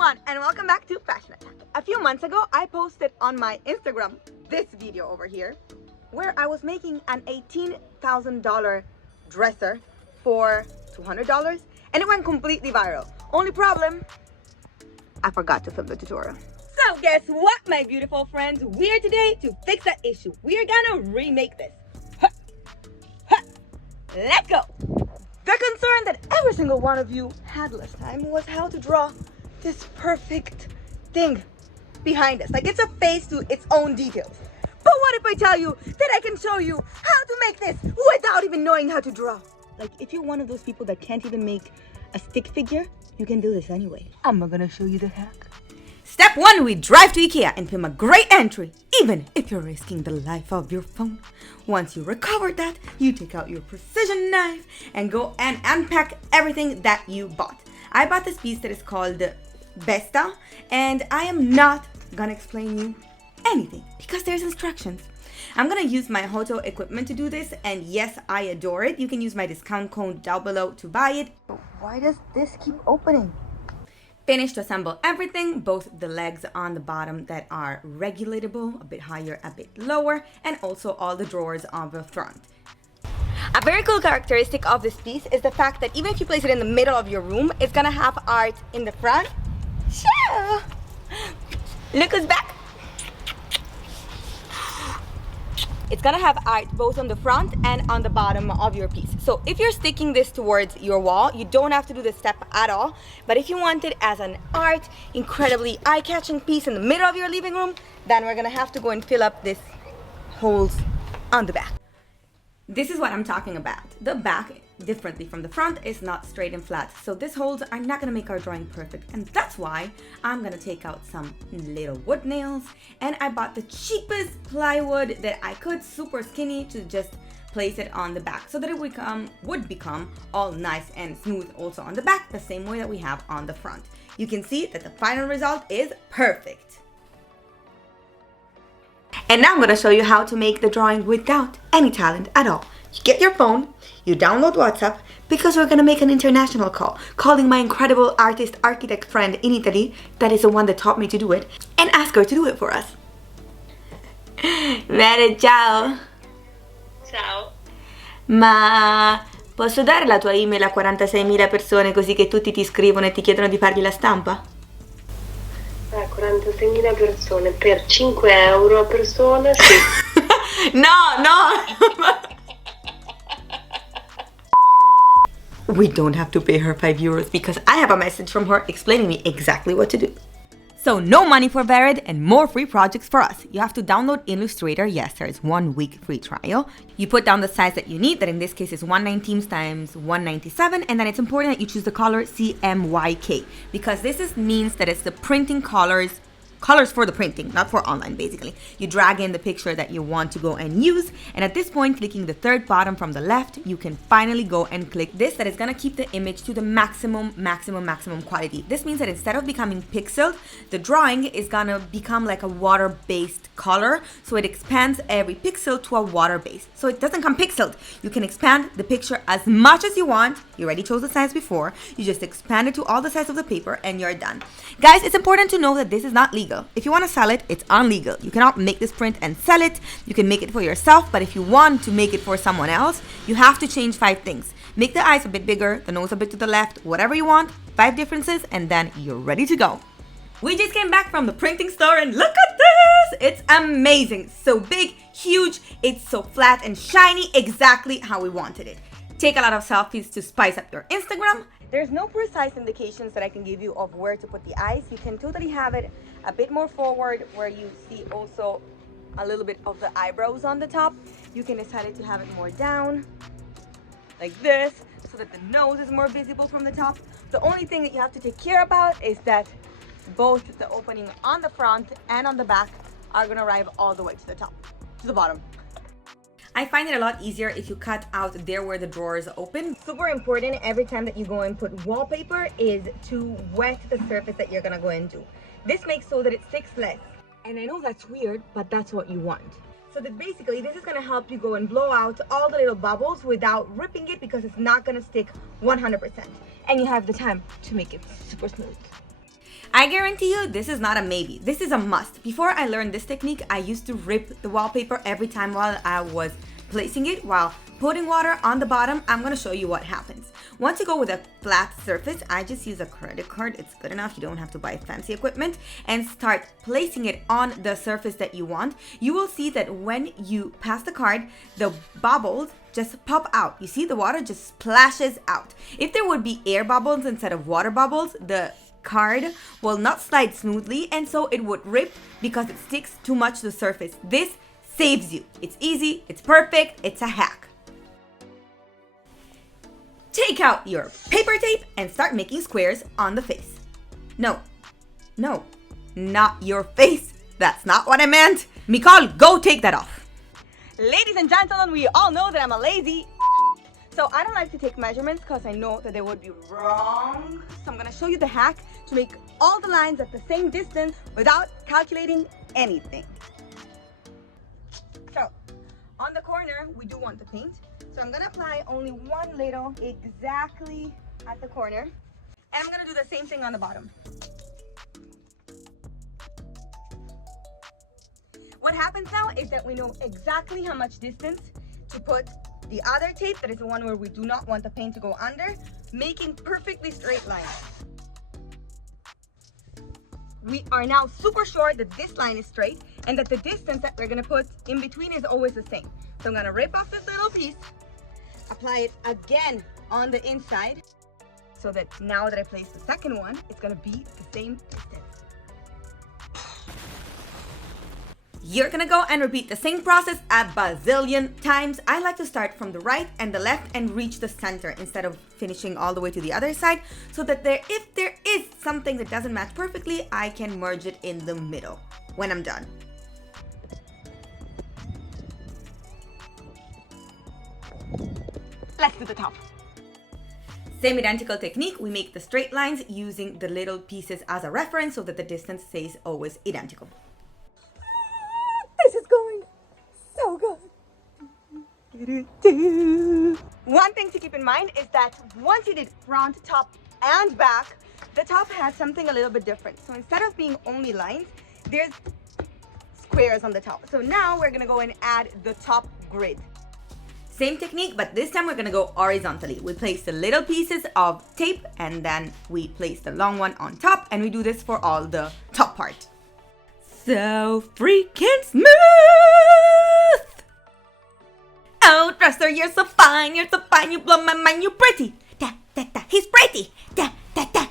everyone, and welcome back to Fashion Attack. A few months ago, I posted on my Instagram this video over here where I was making an $18,000 dresser for $200 and it went completely viral. Only problem, I forgot to film the tutorial. So guess what, my beautiful friends? We're here today to fix that issue. We're gonna remake this. Let's go. The concern that every single one of you had last time was how to draw this perfect thing behind us. Like it's a face to its own details. But what if I tell you that I can show you how to make this without even knowing how to draw? Like if you're one of those people that can't even make a stick figure, you can do this anyway. I'm gonna show you the hack. Step 1, we drive to IKEA and film a great entry, even if you're risking the life of your phone. Once you recover that, you take out your precision knife and go and unpack everything that you bought. I bought this piece that is called Vesta, and I am not gonna explain you anything because there's instructions. I'm gonna use my Hoto equipment to do this, and yes, I adore it. You can use my discount code down below to buy it. But why does this keep opening? Finish to assemble everything, both the legs on the bottom that are regulatable, a bit higher, a bit lower, and also all the drawers on the front. A very cool characteristic of this piece is the fact that even if you place it in the middle of your room, it's gonna have art in the front. Sure. Look who's back. It's gonna have art both on the front and on the bottom of your piece. So if you're sticking this towards your wall, you don't have to do this step at all. But if you want it as an art, incredibly eye-catching piece in the middle of your living room, then we're gonna have to go and fill up these holes on the back. This is what I'm talking about. The back, differently from the front, is not straight and flat. So these holes are not gonna make our drawing perfect. And that's why I'm gonna take out some little wood nails. And I bought the cheapest plywood that I could, super skinny, to just place it on the back so that it would become all nice and smooth also on the back, the same way that we have on the front. You can see that the final result is perfect. And now I'm gonna show you how to make the drawing without any talent at all. You get your phone, you download WhatsApp, because we're gonna make an international call, calling my incredible artist architect friend in Italy, that is the one that taught me to do it, and ask her to do it for us. Bene, ciao! Ciao. Ma posso dare la tua email a 46.000 persone così che tutti ti scrivono e ti chiedono di fargli la stampa? 46.000 persone per 5 euro a persona, sì. No! We don't have to pay her €5 because I have a message from her explaining me exactly what to do. So no money for Vered and more free projects for us. You have to download Illustrator. Yes, there is 1 week free trial. You put down the size that you need, that in this case is 119 times 197, and then it's important that you choose the color CMYK because this means that it's the printing colors for the printing, not for online basically. You drag in the picture that you want to go and use, and at this point, clicking the third bottom from the left, you can finally go and click this that is gonna keep the image to the maximum quality. This means that instead of becoming pixeled, the drawing is gonna become like a water-based color, so it expands every pixel to a water base. So it doesn't come pixeled. You can expand the picture as much as you want. You already chose the size before. You just expand it to all the size of the paper and you're done. Guys, it's important to know that this is not legal. If you want to sell it, it's unlegal. You cannot make this print and sell it. You can make it for yourself, but if you want to make it for someone else, you have to change 5 things. Make the eyes a bit bigger, the nose a bit to the left, whatever you want, 5 differences, and then you're ready to go. We just came back from the printing store and look at this! It's amazing. So big, huge, it's so flat and shiny, exactly how we wanted it. Take a lot of selfies to spice up your Instagram. There's no precise indications that I can give you of where to put the eyes. You can totally have it a bit more forward where you see also a little bit of the eyebrows on the top. You can decide to have it more down like this so that the nose is more visible from the top. The only thing that you have to take care about is that both the opening on the front and on the back are gonna arrive all the way to the top, to the bottom. I find it a lot easier if you cut out there where the drawers open. Super important every time that you go and put wallpaper is to wet the surface that you're gonna go and do. This makes so that it sticks less. And I know that's weird, but that's what you want. So that basically this is gonna help you go and blow out all the little bubbles without ripping it because it's not gonna stick 100%. And you have the time to make it super smooth. I guarantee you this is not a maybe. This is a must. Before I learned this technique, I used to rip the wallpaper every time while I was placing it. While putting water on the bottom, I'm gonna show you what happens. Once you go with a flat surface, I just use a credit card. It's good enough. You don't have to buy fancy equipment, and start placing it on the surface that you want. You will see that when you pass the card, the bubbles just pop out. You see the water just splashes out. If there would be air bubbles instead of water bubbles, the card will not slide smoothly, and so it would rip because it sticks too much to the surface. This saves you. It's easy, it's perfect, it's a hack. Take out your paper tape and start making squares on the face. No, not your face. That's not what I meant. Mikol, go take that off. Ladies and gentlemen, we all know that I'm a lazy. So I don't like to take measurements because I know that they would be wrong. So I'm gonna show you the hack to make all the lines at the same distance without calculating anything. So on the corner, we do want the paint. So I'm gonna apply only one little exactly at the corner. And I'm gonna do the same thing on the bottom. What happens now is that we know exactly how much distance to put the other tape, that is the one where we do not want the paint to go under, making perfectly straight lines. We are now super sure that this line is straight and that the distance that we're gonna put in between is always the same. So I'm gonna rip off this little piece, apply it again on the inside, so that now that I place the second one, it's gonna be the same distance. You're gonna go and repeat the same process a bazillion times. I like to start from the right and the left and reach the center instead of finishing all the way to the other side, so that if there is something that doesn't match perfectly, I can merge it in the middle when I'm done. Let's do the top. Same identical technique, we make the straight lines using the little pieces as a reference so that the distance stays always identical. This is going so good. One thing to keep in mind is that once you did front, top, and back, the top has something a little bit different. So instead of being only lines, there's squares on the top. So now we're gonna go and add the top grid. Same technique, but this time we're gonna go horizontally. We place the little pieces of tape and then we place the long one on top, and we do this for all the top part. So freaking smooth! Oh, dresser, you're so fine, you blow my mind, you're pretty. Da, da, da, he's pretty. Da, da, da.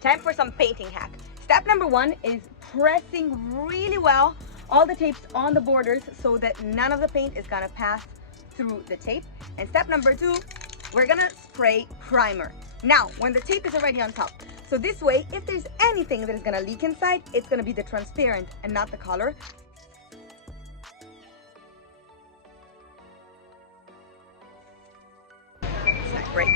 Time for some painting hack. Step number 1 is pressing really well all the tapes on the borders so that none of the paint is gonna pass through the tape. And step number 2, we're gonna spray primer. Now, when the tape is already on top, so this way, if there's anything that is gonna leak inside, it's gonna be the transparent and not the color. It's not great.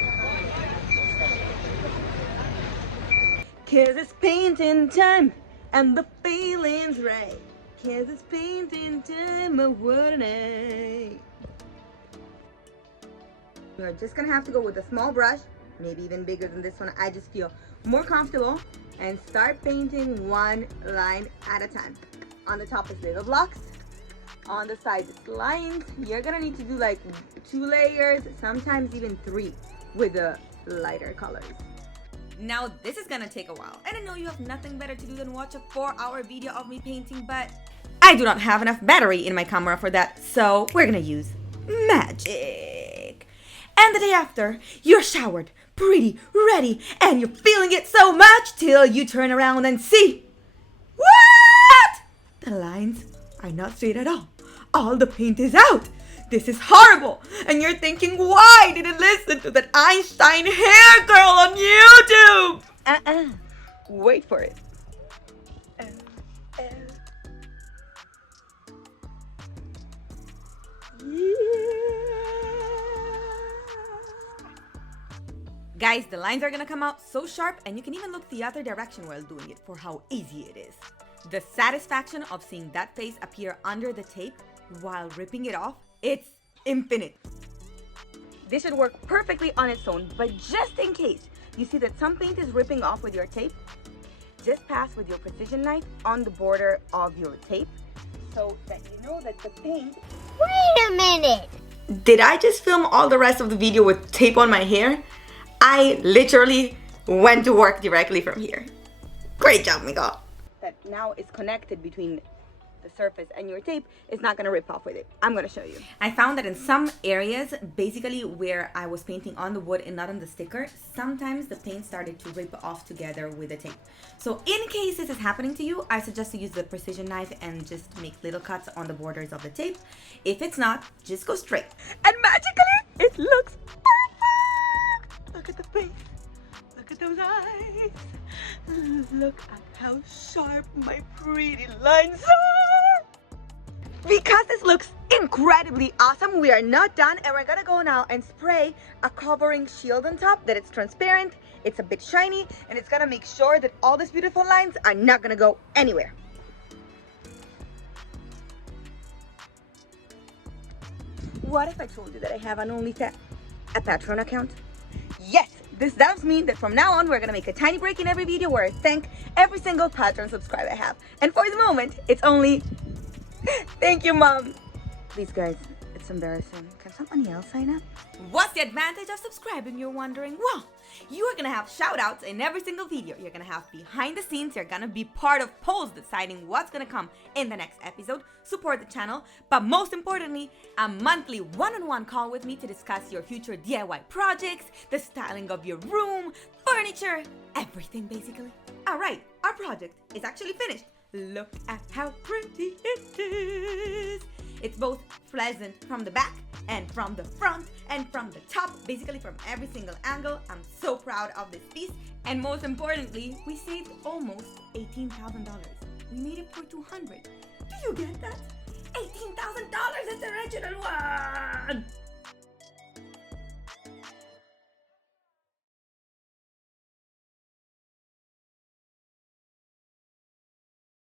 'Cause it's painting time and the feeling's right. 'Cause it's painting time, oh what a night. You're just gonna have to go with a small brush, maybe even bigger than this one. I just feel more comfortable, and start painting one line at a time. On the top is little blocks, on the sides it's lines. You're gonna need to do like 2 layers, sometimes even 3 with the lighter colors. Now this is gonna take a while, and I know you have nothing better to do than watch a 4-hour video of me painting, but I do not have enough battery in my camera for that, so we're gonna use magic. And the day after, you're showered, pretty, ready, and you're feeling it so much till you turn around and see, what? The lines are not straight at all. All the paint is out. This is horrible. And you're thinking, why didn't listen to that Einstein hair girl on YouTube? Wait for it. Guys, the lines are gonna come out so sharp, and you can even look the other direction while doing it for how easy it is. The satisfaction of seeing that face appear under the tape while ripping it off, it's infinite. This should work perfectly on its own, but just in case you see that some paint is ripping off with your tape, just pass with your precision knife on the border of your tape so that you know that the paint... Wait a minute! Did I just film all the rest of the video with tape on my hair? I literally went to work directly from here. Great job, Miguel. That now is connected between the surface and your tape is not gonna rip off with it. I'm gonna show you. I found that in some areas, basically where I was painting on the wood and not on the sticker, sometimes the paint started to rip off together with the tape. So in case this is happening to you, I suggest to use the precision knife and just make little cuts on the borders of the tape. If it's not, just go straight. And magically, it looks perfect! Look at the face. Look at those eyes. Look at how sharp my pretty lines are. Because this looks incredibly awesome, we are not done, and we're gonna go now and spray a covering shield on top that it's transparent, it's a bit shiny, and it's gonna make sure that all these beautiful lines are not gonna go anywhere. What if I told you that I have an OnlyFans, a Patreon account? Yes, this does mean that from now on we're gonna make a tiny break in every video where I thank every single Patreon subscriber I have. And for the moment, it's only thank you, Mom. Please, guys, it's embarrassing. Can somebody else sign up? What's the advantage of subscribing, you're wondering? Well, you are gonna have shout outs in every single video. You're gonna have behind the scenes. You're gonna be part of polls deciding what's gonna come in the next episode. Support the channel, but most importantly, a monthly one-on-one call with me to discuss your future DIY projects, the styling of your room, furniture, everything basically. All right, our project is actually finished. Look at how pretty it is. It's both pleasant from the back and from the front and from the top, basically from every single angle. I'm so proud of this piece. And most importantly, we saved almost $18,000. We made it for $200. Do you get that? $18,000 is the original one.